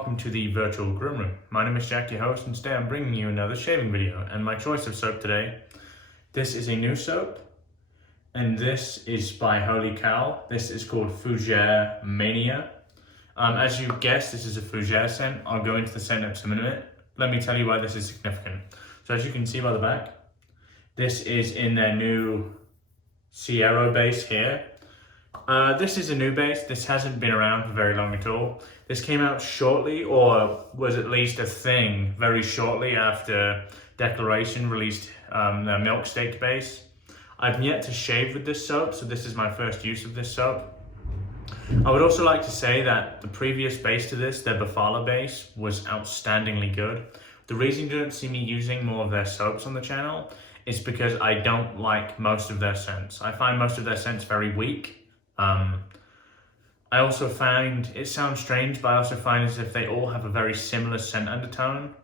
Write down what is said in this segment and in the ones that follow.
welcome to the virtual groom room. My name is Jack, your host, and today I'm bringing you another shaving video. And my choice of soap today, this is a new soap, and this is by Holy Cow. This is called Fougere Mania. As you guessed, this is a Fougere scent. I'll go into the scent notes in a minute. Let me tell you why this is significant. So as you can see by the back, this is in their new Siero base here. This is a new base. This hasn't been around for very long at all. This came out shortly, or was at least a thing very shortly after Declaration released their milk steak base. I've yet to shave with this soap, so this is my first use of this soap. I would also like to say that the previous base to this, their Bufala base, was outstandingly good. The reason you don't see me using more of their soaps on the channel is because I don't like most of their scents. I find most of their scents very weak. I also find, it sounds strange, but I also find as if they all have a very similar scent undertone,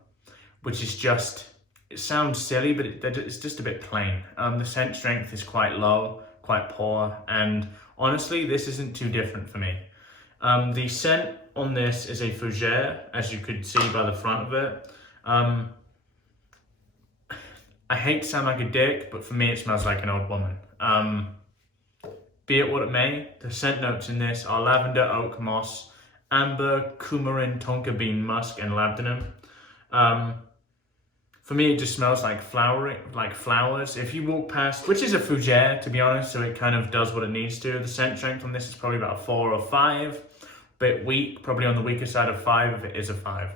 which is just, it sounds silly, but it's just a bit plain. The scent strength is quite low, quite poor, and honestly, this isn't too different for me. The scent on this is a Fougere, as you could see by the front of it. I hate to sound like a dick, but for me it smells like an old woman. Be it what it may, the scent notes in this are lavender, oak, moss, amber, coumarin, tonka bean, musk, and labdanum. For me, it just smells like flowers. If you walk past, which is a Fougere, to be honest, so it kind of does what it needs to. The scent strength on this is probably about 4 or 5. Bit weak, probably on the weaker side of 5 if it is a 5.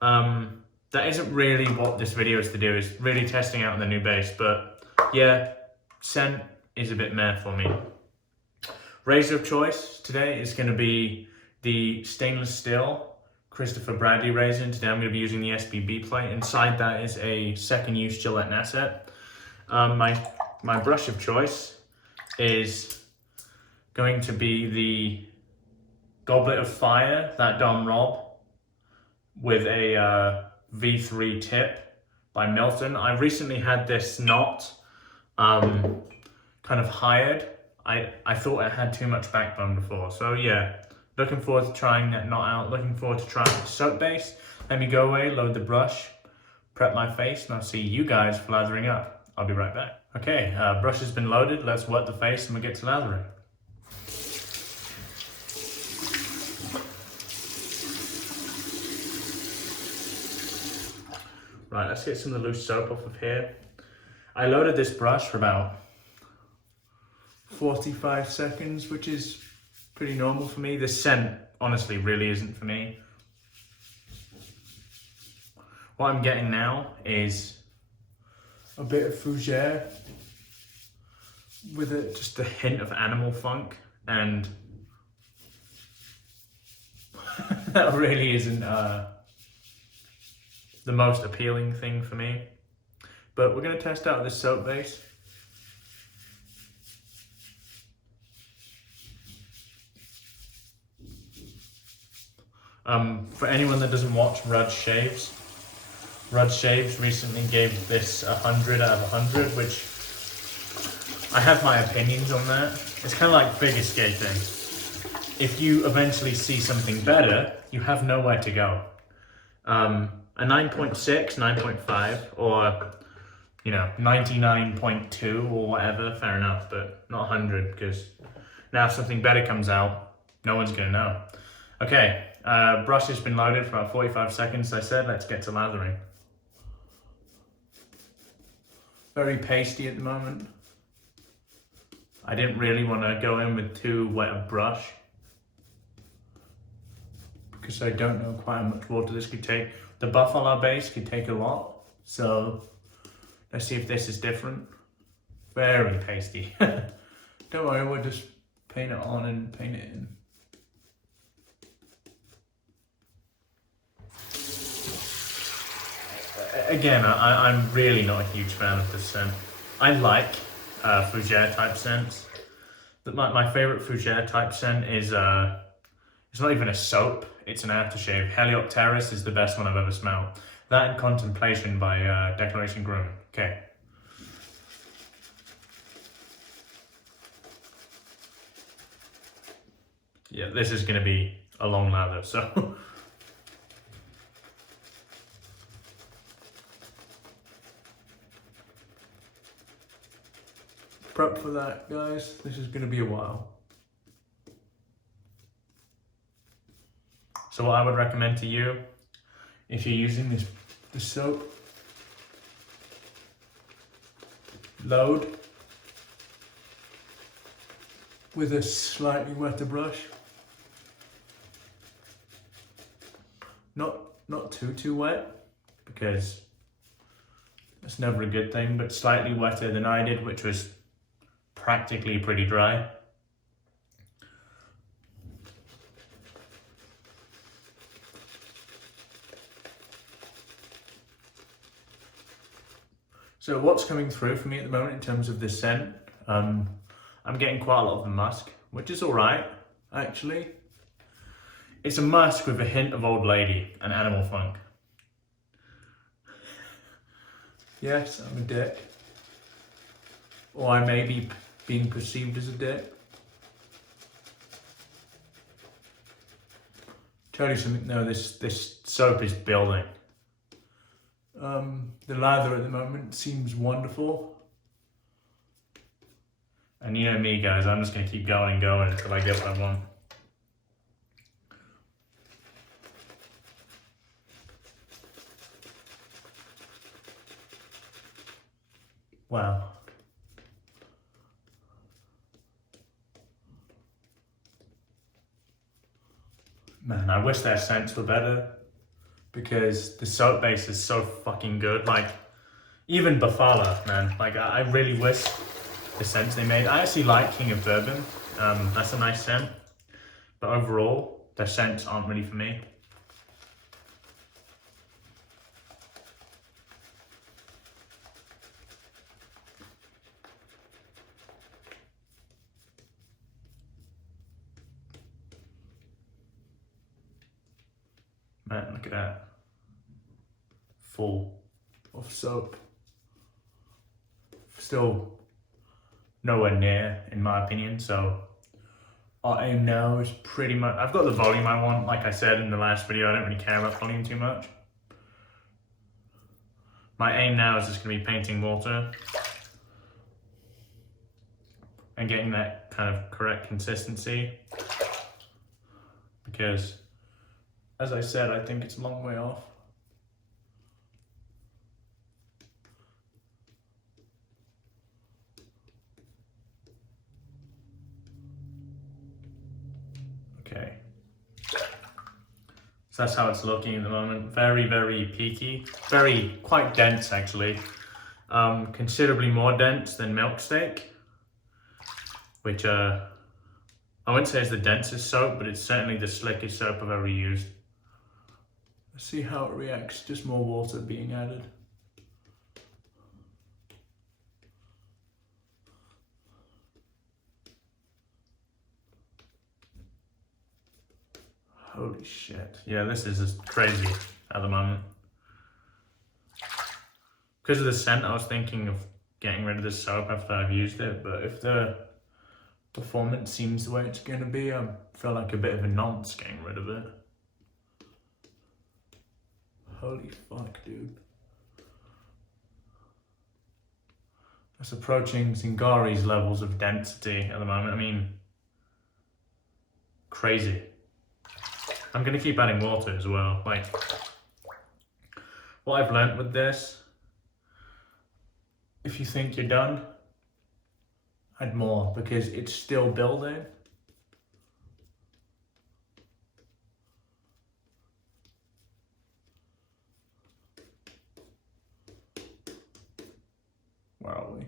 That isn't really what this video is to do, is really testing out the new base, but yeah, scent is a bit meh for me. Razor of choice today is going to be the stainless steel Christopher Bradley razor. Today I'm going to be using the SBB plate. Inside that is a second use Gillette Nacet. My brush of choice is going to be the Goblet of Fire, that Dom Rob, with a V3 tip by Milton. I recently had this knot kind of hired. I thought it had too much backbone before, so yeah, looking forward to trying that knot out, looking forward to trying the soap base. Let me go away, load the brush, prep my face, and I'll see you guys for lathering up. I'll be right back. Okay, brush has been loaded, let's wet the face and we'll get to lathering. Right, let's get some of the loose soap off of here. I loaded this brush for about 45 seconds, which is pretty normal for me. The scent, honestly, really isn't for me. What I'm getting now is a bit of Fougere with just a hint of animal funk, and that really isn't the most appealing thing for me. But we're going to test out this soap base. For anyone that doesn't watch Rudge Shaves recently gave this 100 out of 100, which I have my opinions on that. It's kind of like figure skating. If you eventually see something better, you have nowhere to go. A 9.6, 9.5, or 99.2 or whatever, fair enough, but not 100, because now if something better comes out, no one's gonna know. Okay, brush has been loaded for about 45 seconds, as I said. Let's get to lathering. Very pasty at the moment. I didn't really want to go in with too wet a brush, because I don't know quite how much water this could take. The Bufala base could take a lot, so let's see if this is different. Very pasty. Don't worry, we'll just paint it on and paint it in. Again, I'm really not a huge fan of this scent. I like Fougere type scents, but my favorite Fougere type scent is it's not even a soap, it's an aftershave. Heliopteris is the best one I've ever smelled. That and Contemplation by Declaration Grooming. Okay. Yeah, this is going to be a long lather, so prep for that, guys. This is gonna be a while. So what I would recommend to you, if you're using this soap, load with a slightly wetter brush. Not too wet, because that's never a good thing, but slightly wetter than I did, which was practically pretty dry. So what's coming through for me at the moment in terms of this scent, I'm getting quite a lot of the musk, which is all right, actually. It's a musk with a hint of old lady and animal funk. Yes, I'm a dick. Or I may be being perceived as a dick. Tell you something, no, this soap is building. The lather at the moment seems wonderful. And you know me, guys, I'm just going to keep going and going until I get what I want. Wow. Man, I wish their scents were better, because the soap base is so fucking good. Like, even Buffalo, man. Like, I really wish the scents they made. I actually like King of Bourbon. That's a nice scent. But overall, their scents aren't really for me. Man, look at that. Full of soap. Still nowhere near, in my opinion, so our aim now is pretty much, I've got the volume I want. Like I said in the last video, I don't really care about volume too much. My aim now is just going to be painting water and getting that kind of correct consistency, because as I said, I think it's a long way off. Okay. So that's how it's looking at the moment. Very, very peaky. Quite dense, actually. Considerably more dense than Milk Steak, which I wouldn't say is the densest soap, but it's certainly the slickest soap I've ever used. Let's see how it reacts, just more water being added. Holy shit. Yeah, this is just crazy at the moment. Because of the scent, I was thinking of getting rid of this soap after I've used it, but if the performance seems the way it's going to be, I feel like a bit of a nonce getting rid of it. Holy fuck, dude. That's approaching Zingari's levels of density at the moment. I mean, crazy. I'm going to keep adding water as well. Like, what I've learnt with this, if you think you're done, add more, because it's still building. Where are we?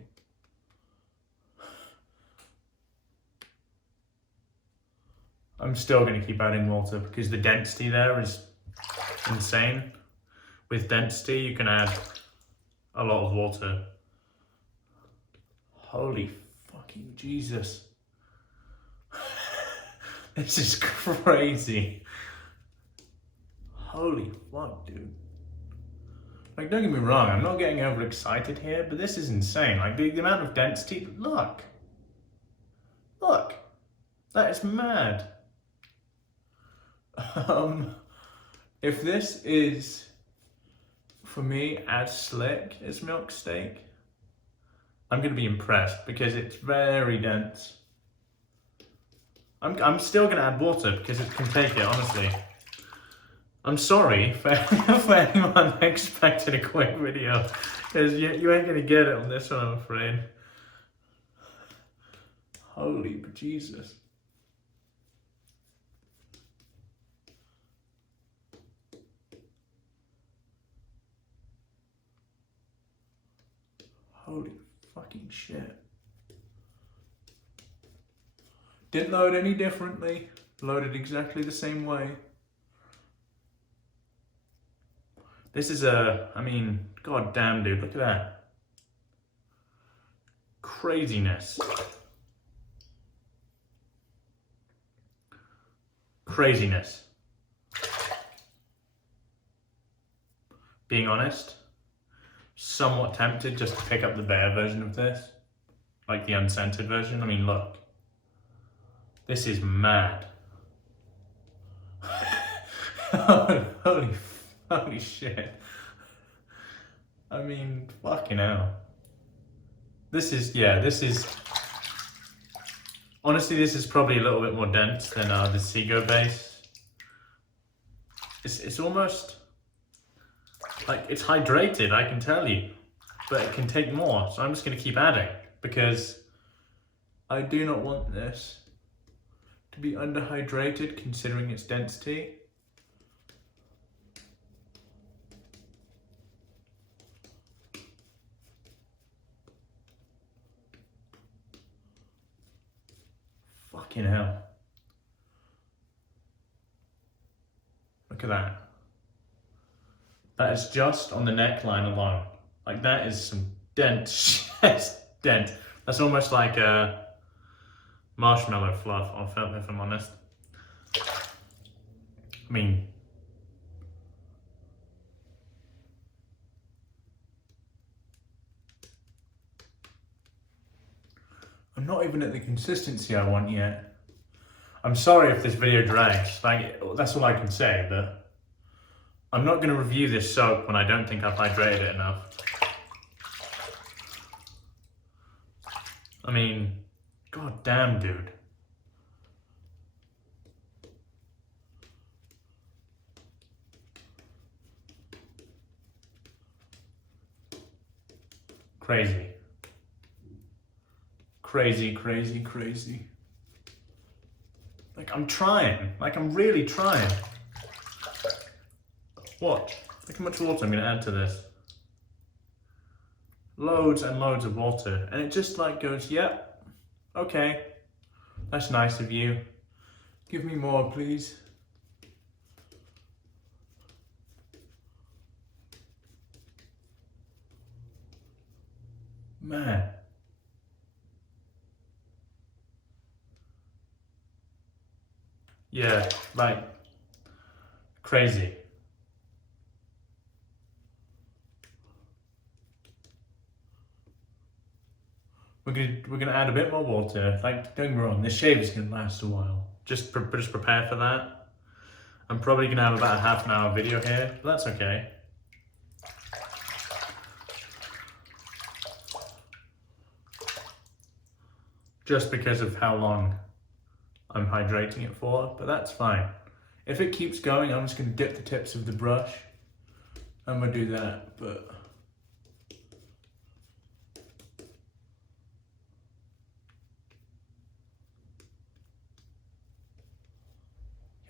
I'm still going to keep adding water because the density there is insane. With density, you can add a lot of water. Holy fucking Jesus. This is crazy. Holy fuck, dude. Like, don't get me wrong, I'm not getting overexcited here, but this is insane. Like, the amount of density, look. Look. That is mad. If this is, for me, as slick as Milk Steak, I'm going to be impressed because it's very dense. I'm still going to add water because it can take it, honestly. I'm sorry for, for anyone expecting a quick video, because you ain't going to get it on this one, I'm afraid. Holy Jesus. Holy fucking shit. Didn't load any differently. Loaded exactly the same way. This is I mean, god damn dude, look at that. Craziness. Craziness. Being honest, somewhat tempted just to pick up the bare version of this. Like the unscented version. I mean, look. This is mad. Holy shit. I mean, fucking hell. This is... Honestly, this is probably a little bit more dense than the Siero base. It's almost... like, it's hydrated, I can tell you. But it can take more, so I'm just going to keep adding. Because I do not want this to be underhydrated considering its density. Fucking hell. Look at that. That is just on the neckline alone. Like, that is some dense dent. That's almost like a marshmallow fluff, if I'm honest. I mean, I'm not even at the consistency I want yet. I'm sorry if this video drags, like, that's all I can say, but I'm not going to review this soap when I don't think I've hydrated it enough. I mean, god damn, dude. Crazy. Crazy. Like, I'm trying. Like, I'm really trying. Watch. Look how much water I'm going to add to this. Loads and loads of water. And it just, like, goes, yep. Okay. That's nice of you. Give me more, please. Man. Yeah, like, crazy. We're gonna add a bit more water. Like, don't get me wrong, this shave is gonna last a while. Just prepare for that. I'm probably gonna have about a half an hour video here, but that's okay. Just because of how long I'm hydrating it for, but that's fine. If it keeps going, I'm just gonna dip the tips of the brush. I'm gonna do that, but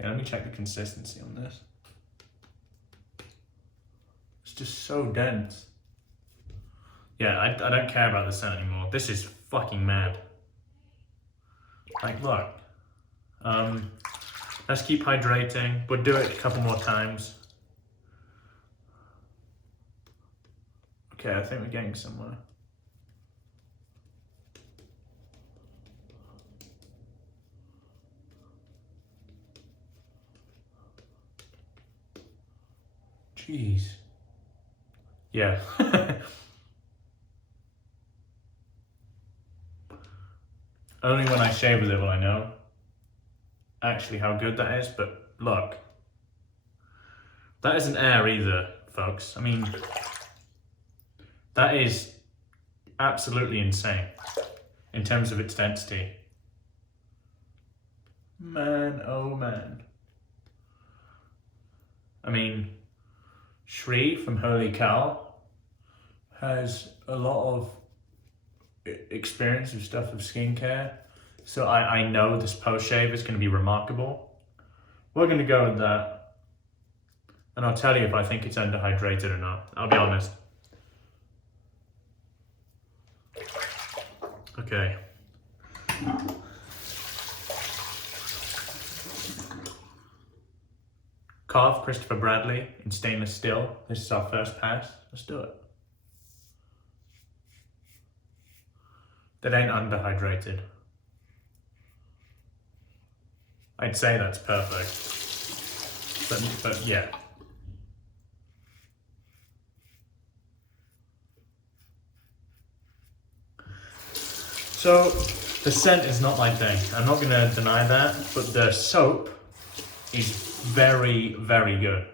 okay, let me check the consistency on this. It's just so dense. Yeah, I don't care about the scent anymore. This is fucking mad. Like, look. Let's keep hydrating. We'll do it a couple more times. Okay, I think we're getting somewhere. Jeez. Yeah. Only when I shave with it will I know actually how good that is, but look. That isn't air either, folks. I mean, that is absolutely insane in terms of its density. Man, oh man. I mean, Shri from Holy Cow has a lot of experience with stuff with skincare, so I know this post shave is going to be remarkable. We're going to go with that, and I'll tell you if I think it's underhydrated or not. I'll be honest. Okay. Karve Christopher Bradley in stainless steel. This is our first pass. Let's do it. That ain't underhydrated. I'd say that's perfect. But yeah. So the scent is not my thing. I'm not gonna deny that, but the soap is very, very good.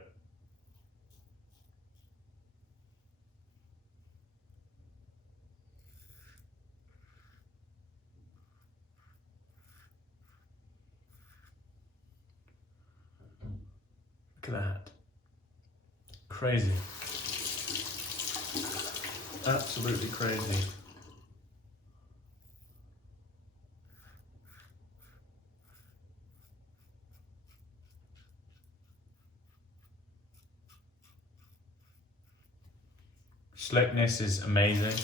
Look at that. Crazy. Absolutely crazy. Slickness is amazing.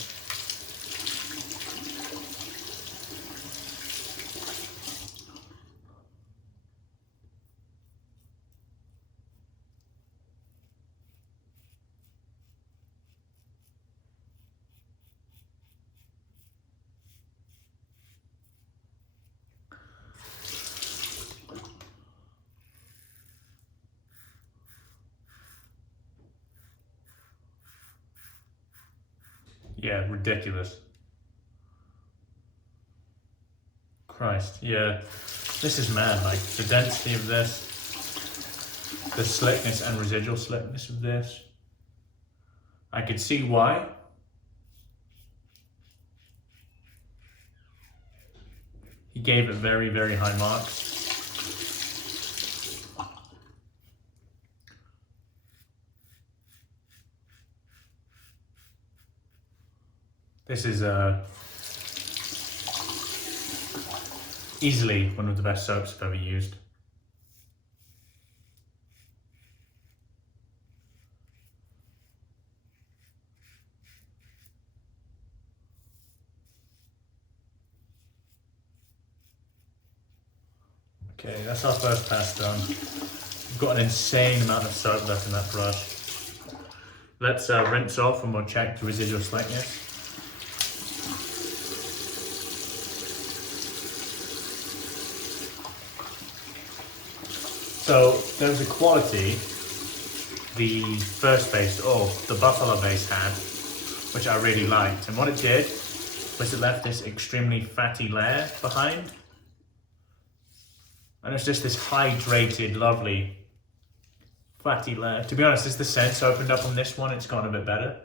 Yeah, ridiculous. Christ, yeah. This is mad, like the density of this, the slickness and residual slickness of this. I could see why. He gave it very, very high marks. This is easily one of the best soaps I've ever used. Okay, that's our first pass done. We've got an insane amount of soap left in that brush. Let's rinse off and we'll check the residual slickness. So there's a quality the first base, or the buffalo base had, which I really liked. And what it did was it left this extremely fatty layer behind. And it's just this hydrated, lovely, fatty layer. To be honest, as the scents opened up on this one, it's gone a bit better.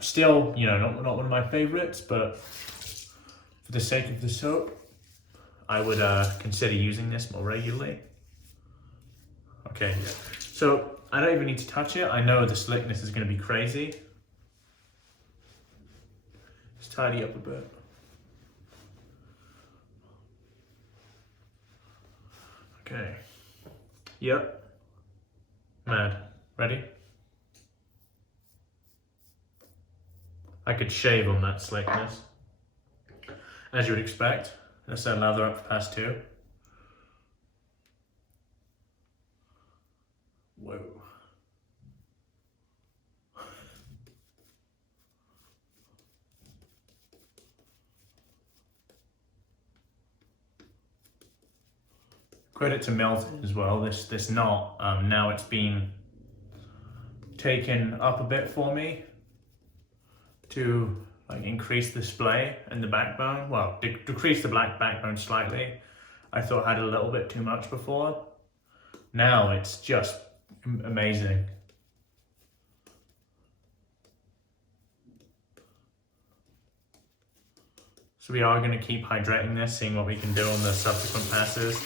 Still, you know, not one of my favorites, but for the sake of the soap, I would consider using this more regularly. Okay, yeah. So I don't even need to touch it. I know the slickness is going to be crazy. Just tidy up a bit. Okay. Yep. Mad. Ready? I could shave on that slickness, as you would expect. Let's lather up for pass 2. Whoa. Credit to Melton as well. This knot, now it's been taken up a bit for me to like increase the splay and the backbone. Well, decrease the black backbone slightly. I thought I had a little bit too much before. Now it's just amazing. So we are going to keep hydrating this, seeing what we can do on the subsequent passes.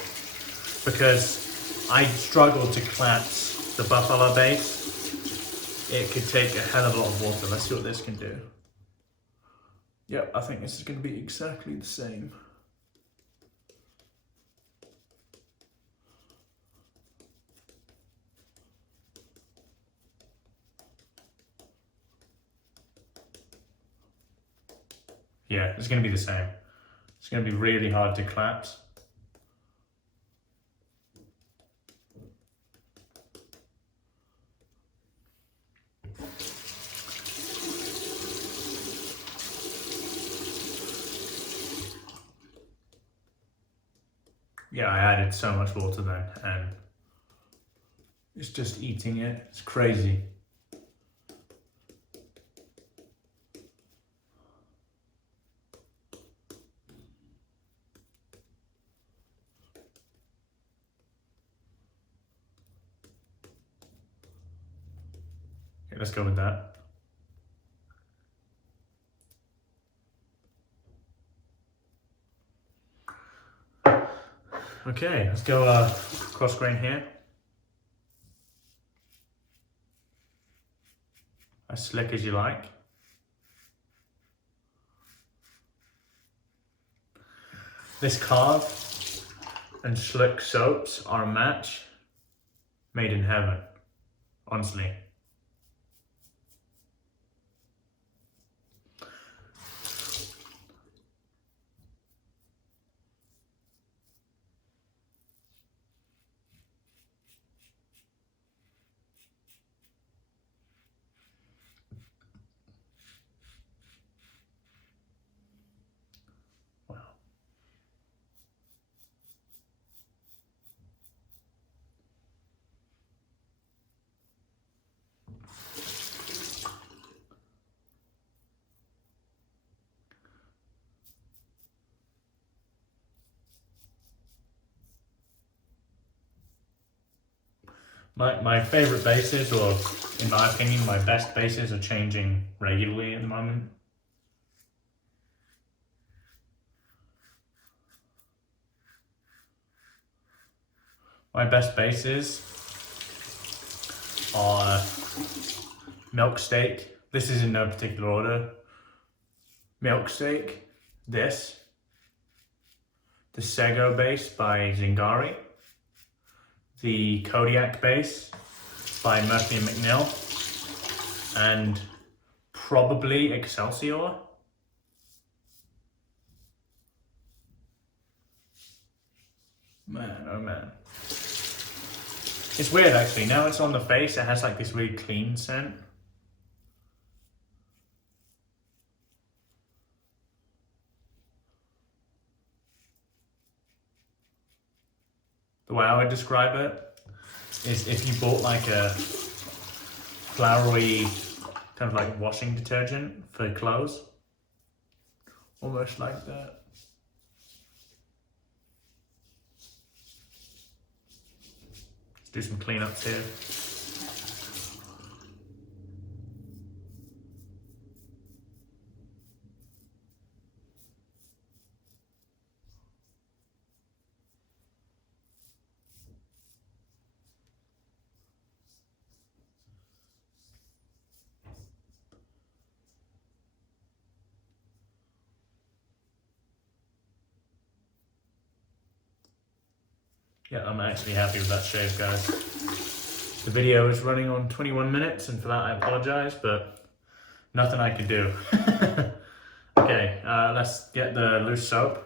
Because I struggled to collapse the buffalo base. It could take a hell of a lot of water. Let's see what this can do. Yep, I think this is going to be exactly the same. Yeah, it's going to be the same. It's going to be really hard to collapse. Yeah, I added so much water then, and it's just eating it. It's crazy. Okay, let's go with that. Okay, let's go cross grain here. As slick as you like. This Karve and Slick soaps are a match made in heaven, honestly. My favorite bases, or in my opinion, my best bases are changing regularly at the moment. My best bases are Milk Steak. This is in no particular order. Milk Steak, this, the Sego base by Zingari, the Kodiak base by Murphy and McNeil, and probably Excelsior. Man, oh man. It's weird actually, now it's on the face, it has like this really clean scent. The way I would describe it is if you bought like a flowery kind of like washing detergent for clothes, almost like that. Let's do some cleanups here. Yeah, I'm actually happy with that shave, guys. The video is running on 21 minutes, and for that I apologize, but nothing I can do. Okay, let's get the loose soap.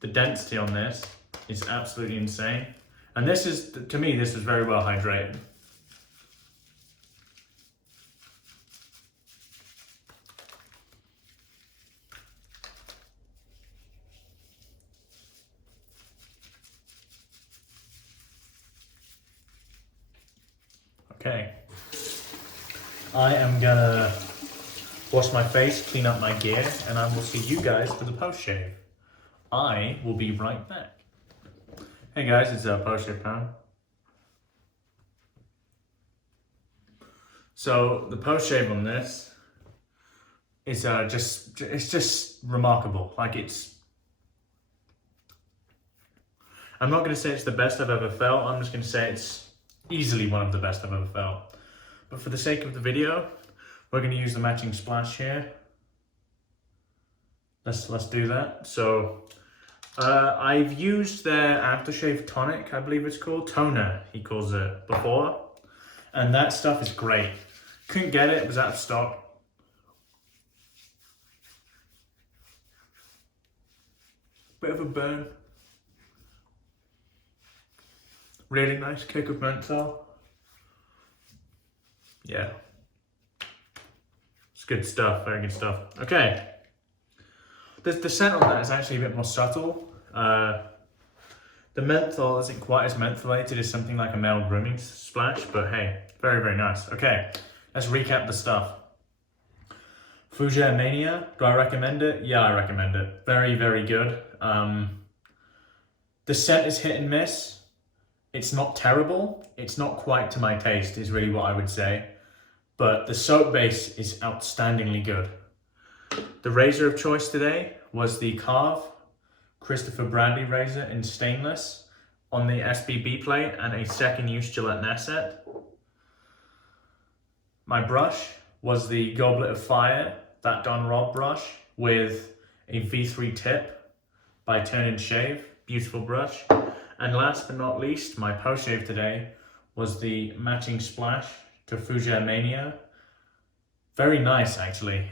The density on this is absolutely insane. And this is, to me, this is very well hydrated. Okay, I am gonna wash my face, clean up my gear, and I will see you guys for the post shave. I will be right back. Hey guys, it's post shave time. So the post shave on this, is it's just remarkable. Like I'm not going to say it's the best I've ever felt. I'm just going to say it's easily one of the best I've ever felt. But for the sake of the video, we're going to use the matching splash here. Let's do that. So I've used their Aftershave tonic, I believe it's called, toner he calls it, before, and that stuff is great. Couldn't get it, it was out of stock. Bit of a burn. Really nice kick of menthol. Yeah. It's good stuff, very good stuff. Okay. The scent on that is actually a bit more subtle. The menthol isn't quite as mentholated as something like a male grooming splash, but hey, very, very nice. Okay, let's recap the stuff. Fougere Mania, do I recommend it? Yeah, I recommend it. Very, very good. The scent is hit and miss. It's not terrible. It's not quite to my taste, is really what I would say. But the soap base is outstandingly good. The razor of choice today was the Karve Christopher Brandy razor in stainless on the SBB plate and a second use Gillette Nacet. My brush was the Goblet of Fire, that Don Rob brush with a V3 tip by TurnnShave, beautiful brush. And last but not least, my post shave today was the matching splash to Fougere Mania. Very nice actually.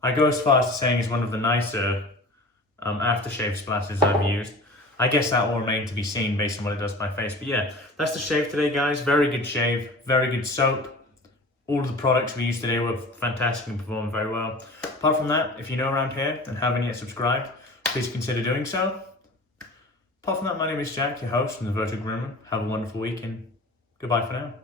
I go as far as saying it's one of the nicer aftershave splashes I've used. I guess that will remain to be seen based on what it does to my face. But yeah, that's the shave today, guys. Very good shave, very good soap. All of the products we used today were fantastic and performed very well. Apart from that, if you're new around here and haven't yet subscribed, please consider doing so. Apart from that, my name is Jack, your host from the Virtual Groomer. Have a wonderful week and goodbye for now.